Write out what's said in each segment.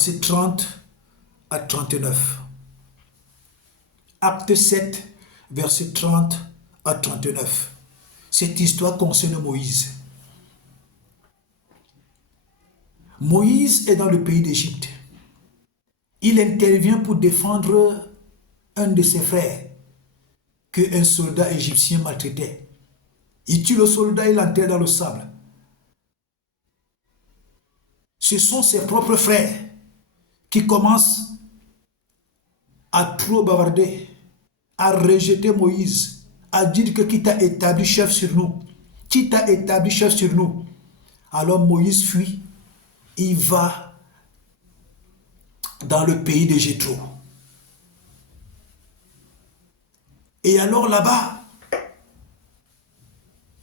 Verset 30 à 39. Acte 7, verset 30 à 39. Cette histoire concerne Moïse. Moïse est dans le pays d'Égypte. Il intervient pour défendre un de ses frères qu'un soldat égyptien maltraitait. Il tue le soldat et l'enterre dans le sable. Ce sont ses propres frères qui commencent à trop bavarder, à rejeter Moïse, à dire que qui t'a établi chef sur nous? Qui t'a établi chef sur nous? Alors Moïse fuit, il va dans le pays de Jéthro. Et alors là-bas,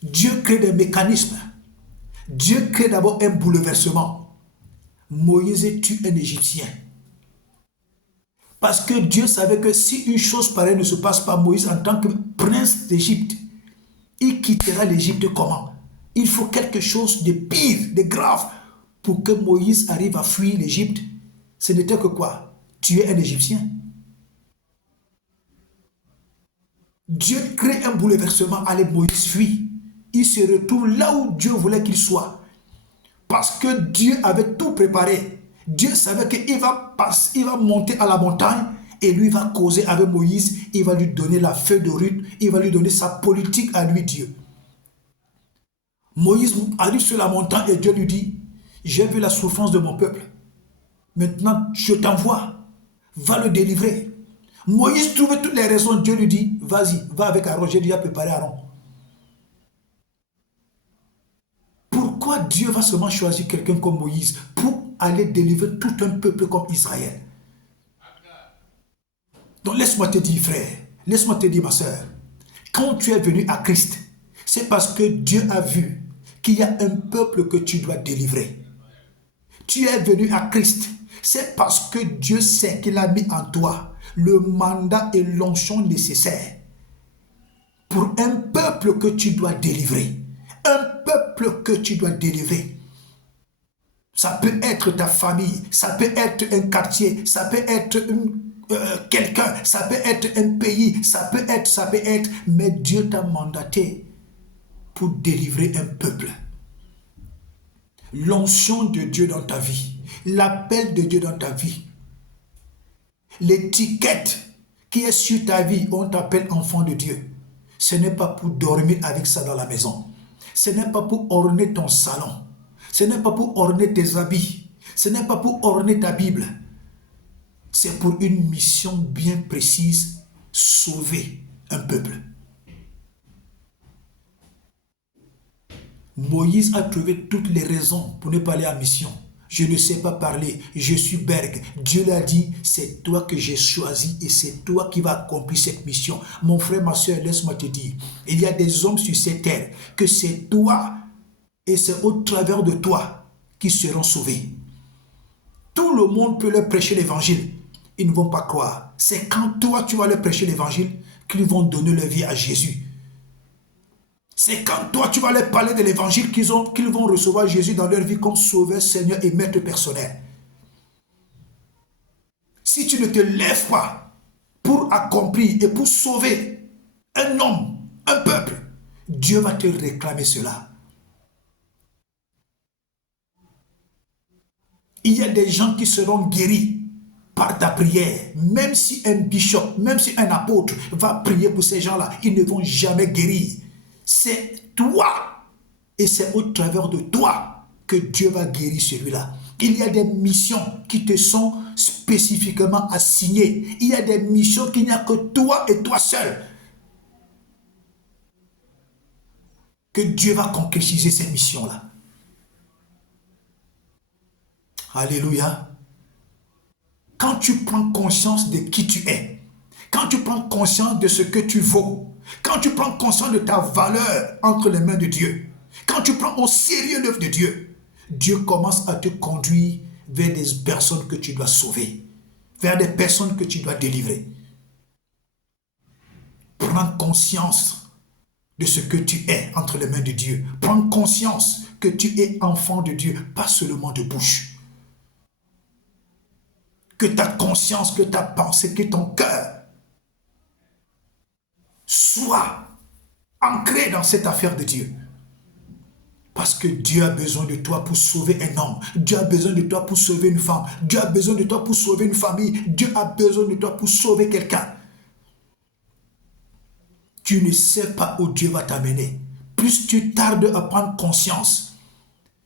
Dieu crée des mécanismes. Dieu crée d'abord un bouleversement. Moïse tue un Égyptien. Parce que Dieu savait que si une chose pareille ne se passe pas, Moïse en tant que prince d'Égypte, il quittera l'Égypte comment? Il faut quelque chose de pire, de grave, pour que Moïse arrive à fuir l'Égypte. Ce n'était que quoi? Tuer un Égyptien. Dieu crée un bouleversement. Allez, Moïse fuit. Il se retrouve là où Dieu voulait qu'il soit. Parce que Dieu avait tout préparé. Dieu savait qu'il va monter à la montagne et lui va causer avec Moïse. Il va lui donner la feuille de route. Il va lui donner sa politique à lui, Dieu. Moïse arrive sur la montagne et Dieu lui dit, j'ai vu la souffrance de mon peuple. Maintenant, je t'envoie. Va le délivrer. Moïse trouve toutes les raisons. Dieu lui dit, vas-y, va avec Aaron. J'ai déjà préparé Aaron. Pourquoi Dieu va seulement choisir quelqu'un comme Moïse pour aller délivrer tout un peuple comme Israël? Donc laisse-moi te dire, frère, laisse-moi te dire, ma soeur, quand tu es venu à Christ, c'est parce que Dieu a vu qu'il y a un peuple que tu dois délivrer. Tu es venu à Christ, c'est parce que Dieu sait qu'il a mis en toi le mandat et l'onction nécessaire pour un peuple que tu dois délivrer. Un peuple que tu dois délivrer. Ça peut être ta famille, ça peut être un quartier, ça peut être quelqu'un, ça peut être un pays, ça peut être, mais Dieu t'a mandaté pour délivrer un peuple. L'onction de Dieu dans ta vie, l'appel de Dieu dans ta vie, l'étiquette qui est sur ta vie, on t'appelle enfant de Dieu. Ce n'est pas pour dormir avec ça dans la maison. Ce n'est pas pour orner ton salon. Ce n'est pas pour orner tes habits. Ce n'est pas pour orner ta Bible. C'est pour une mission bien précise, sauver un peuple. Moïse a trouvé toutes les raisons pour ne pas aller en mission. Je ne sais pas parler, je suis bergue. Dieu l'a dit, c'est toi que j'ai choisi et c'est toi qui vas accomplir cette mission. Mon frère, ma soeur, laisse-moi te dire, il y a des hommes sur cette terre que c'est toi et c'est au travers de toi qui seront sauvés. Tout le monde peut leur prêcher l'évangile. Ils ne vont pas croire. C'est quand toi, tu vas leur prêcher l'évangile qu'ils vont donner leur vie à Jésus. C'est quand toi, tu vas leur parler de l'évangile qu'ils vont recevoir Jésus dans leur vie comme sauveur, Seigneur et maître personnel. Si tu ne te lèves pas pour accomplir et pour sauver un homme, un peuple, Dieu va te réclamer cela. Il y a des gens qui seront guéris par ta prière. Même si un bishop, même si un apôtre va prier pour ces gens-là, ils ne vont jamais guérir. C'est toi et c'est au travers de toi que Dieu va guérir celui-là. Il y a des missions qui te sont spécifiquement assignées. Il y a des missions qu'il n'y a que toi et toi seul. Que Dieu va concrétiser ces missions-là. Alléluia. Quand tu prends conscience de qui tu es, quand tu prends conscience de ce que tu vaux, quand tu prends conscience de ta valeur entre les mains de Dieu, quand tu prends au sérieux l'œuvre de Dieu, Dieu commence à te conduire vers des personnes que tu dois sauver, vers des personnes que tu dois délivrer. Prends conscience de ce que tu es entre les mains de Dieu. Prends conscience que tu es enfant de Dieu, pas seulement de bouche. que ta conscience, que ta pensée, que ton cœur soit ancré dans cette affaire de Dieu. Parce que Dieu a besoin de toi pour sauver un homme. Dieu a besoin de toi pour sauver une femme. Dieu a besoin de toi pour sauver une famille. Dieu a besoin de toi pour sauver quelqu'un. Tu ne sais pas où Dieu va t'amener. Plus tu tardes à prendre conscience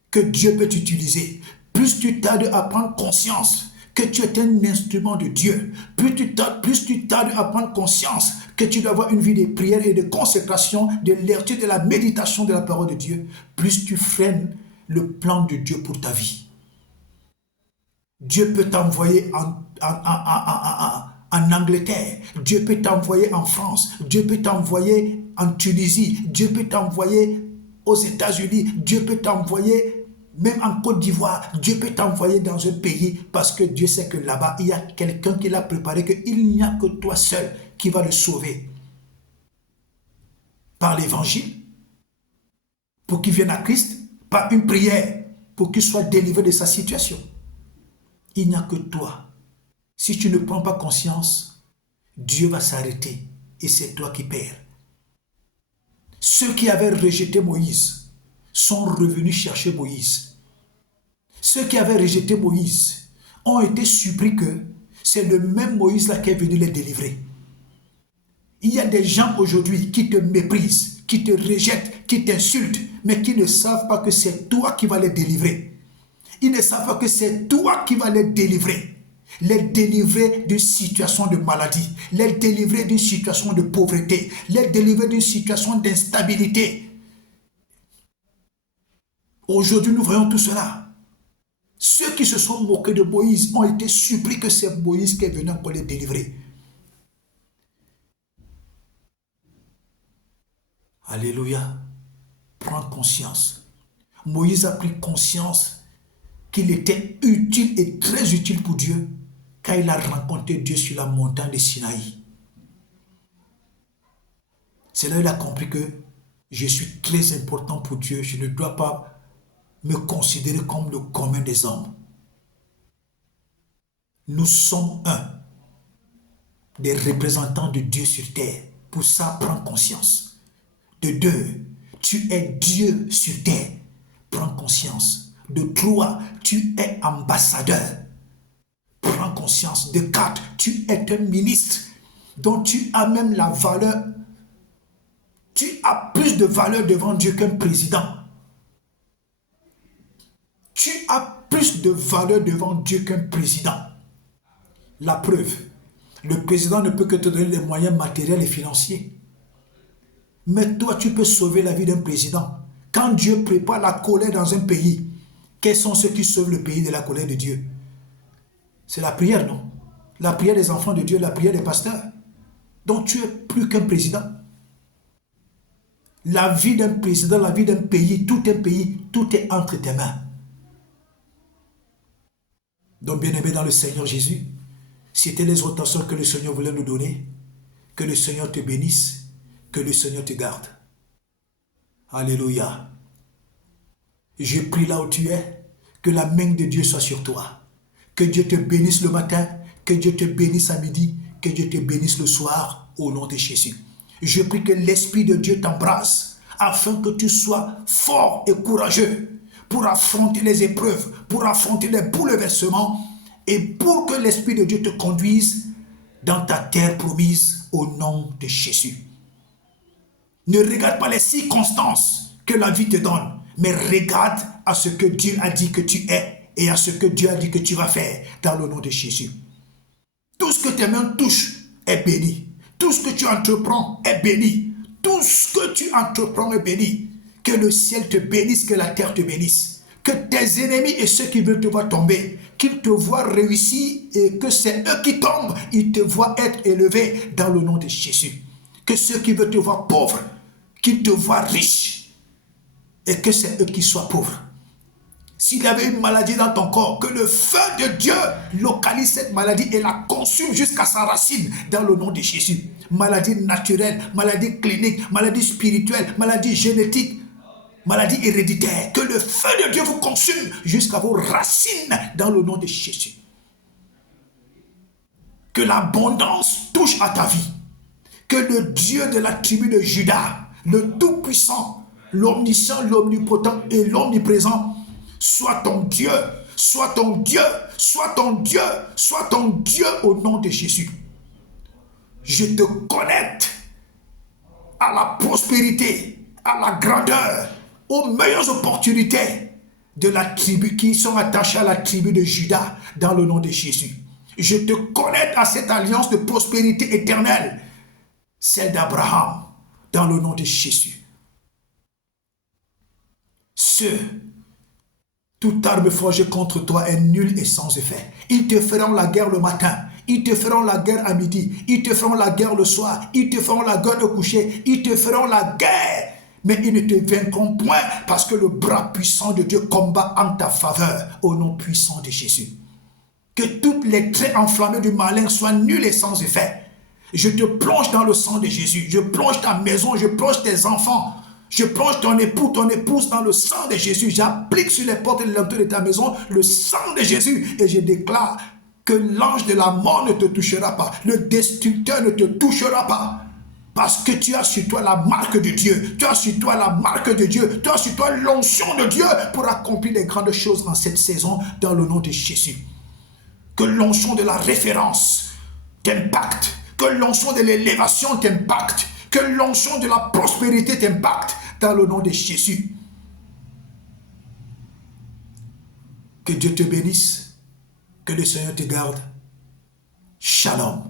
que Dieu peut t'utiliser, plus tu tardes à prendre conscience que tu es un instrument de Dieu, plus tu tardes à prendre conscience que tu dois avoir une vie de prière et de consécration, de lecture, de la méditation de la parole de Dieu, plus tu freines le plan de Dieu pour ta vie. Dieu peut t'envoyer en Angleterre, Dieu peut t'envoyer en France, Dieu peut t'envoyer en Tunisie, Dieu peut t'envoyer aux États-Unis, Dieu peut t'envoyer même en Côte d'Ivoire, Dieu peut t'envoyer dans un pays parce que Dieu sait que là-bas, il y a quelqu'un qui l'a préparé, qu'il n'y a que toi seul qui va le sauver. Par l'évangile, pour qu'il vienne à Christ, par une prière, pour qu'il soit délivré de sa situation. Il n'y a que toi. Si tu ne prends pas conscience, Dieu va s'arrêter et c'est toi qui perds. Ceux qui avaient rejeté Moïse sont revenus chercher Moïse. Ceux qui avaient rejeté Moïse ont été surpris que c'est le même Moïse là qui est venu les délivrer. Il y a des gens aujourd'hui qui te méprisent, qui te rejettent, qui t'insultent, mais qui ne savent pas que c'est toi qui vas les délivrer. Ils ne savent pas que c'est toi qui vas les délivrer. Les délivrer d'une situation de maladie, les délivrer d'une situation de pauvreté, les délivrer d'une situation d'instabilité. Aujourd'hui, nous voyons tout cela. Ceux qui se sont moqués de Moïse ont été surpris que c'est Moïse qui est venu encore les délivrer. Alléluia. Prends conscience. Moïse a pris conscience qu'il était utile et très utile pour Dieu quand il a rencontré Dieu sur la montagne de Sinaï. C'est là qu'il a compris que je suis très important pour Dieu. Je ne dois pas me considérer comme le commun des hommes. Nous sommes des représentants de Dieu sur terre. Pour ça, prends conscience. De deux, tu es Dieu sur terre. Prends conscience. De trois, tu es ambassadeur. Prends conscience. De quatre, tu es un ministre dont tu as même la valeur. Tu as plus de valeur devant Dieu qu'un président. Tu as plus de valeur devant Dieu qu'un président. La preuve, le président ne peut que te donner les moyens matériels et financiers. Mais toi, tu peux sauver la vie d'un président. Quand Dieu prépare la colère dans un pays, quels sont ceux qui sauvent le pays de la colère de Dieu? C'est la prière, non? La prière des enfants de Dieu, la prière des pasteurs. Donc tu es plus qu'un président. La vie d'un président, la vie d'un pays, tout est entre tes mains. Donc, bien-aimé dans le Seigneur Jésus, c'était les exhortations que le Seigneur voulait nous donner. Que le Seigneur te bénisse, que le Seigneur te garde. Alléluia. Je prie là où tu es, que la main de Dieu soit sur toi. Que Dieu te bénisse le matin, que Dieu te bénisse à midi, que Dieu te bénisse le soir, au nom de Jésus. Je prie que l'Esprit de Dieu t'embrasse, afin que tu sois fort et courageux pour affronter les épreuves, pour affronter les bouleversements et pour que l'Esprit de Dieu te conduise dans ta terre promise au nom de Jésus. Ne regarde pas les circonstances que la vie te donne, mais regarde à ce que Dieu a dit que tu es et à ce que Dieu a dit que tu vas faire dans le nom de Jésus. Tout ce que tes mains touchent est béni. Tout ce que tu entreprends est béni. Tout ce que tu entreprends est béni. Que le ciel te bénisse, que la terre te bénisse. Que tes ennemis et ceux qui veulent te voir tomber, qu'ils te voient réussir et que c'est eux qui tombent, ils te voient être élevés dans le nom de Jésus. Que ceux qui veulent te voir pauvre, qu'ils te voient riche et que c'est eux qui soient pauvres. S'il y avait une maladie dans ton corps, que le feu de Dieu localise cette maladie et la consume jusqu'à sa racine dans le nom de Jésus. Maladie naturelle, maladie clinique, maladie spirituelle, maladie génétique, maladie héréditaire. Que le feu de Dieu vous consume jusqu'à vos racines dans le nom de Jésus. Que l'abondance touche à ta vie. Que le Dieu de la tribu de Juda, le Tout-Puissant, l'Omniscient, l'Omnipotent et l'Omniprésent, soit ton Dieu, soit ton Dieu, soit ton Dieu, soit ton Dieu au nom de Jésus. Je te connecte à la prospérité, à la grandeur, aux meilleures opportunités de la tribu qui sont attachées à la tribu de Juda dans le nom de Jésus. Je te connecte à cette alliance de prospérité éternelle, celle d'Abraham, dans le nom de Jésus. Toute arme forgée contre toi est nulle et sans effet. Ils te feront la guerre le matin, ils te feront la guerre à midi, ils te feront la guerre le soir, ils te feront la guerre au coucher, ils te feront la guerre. Mais ils ne te vaincront point parce que le bras puissant de Dieu combat en ta faveur au nom puissant de Jésus. Que toutes les traits enflammés du malin soient nuls et sans effet. Je te plonge dans le sang de Jésus. Je plonge ta maison, je plonge tes enfants. Je plonge ton époux, ton épouse dans le sang de Jésus. J'applique sur les portes et les linteaux de ta maison le sang de Jésus. Et je déclare que l'ange de la mort ne te touchera pas. Le destructeur ne te touchera pas. Parce que tu as sur toi la marque de Dieu. Tu as sur toi la marque de Dieu. Tu as sur toi l'onction de Dieu pour accomplir les grandes choses en cette saison dans le nom de Jésus. Que l'onction de la référence t'impacte. Que l'onction de l'élévation t'impacte. Que l'onction de la prospérité t'impacte dans le nom de Jésus. Que Dieu te bénisse. Que le Seigneur te garde. Shalom.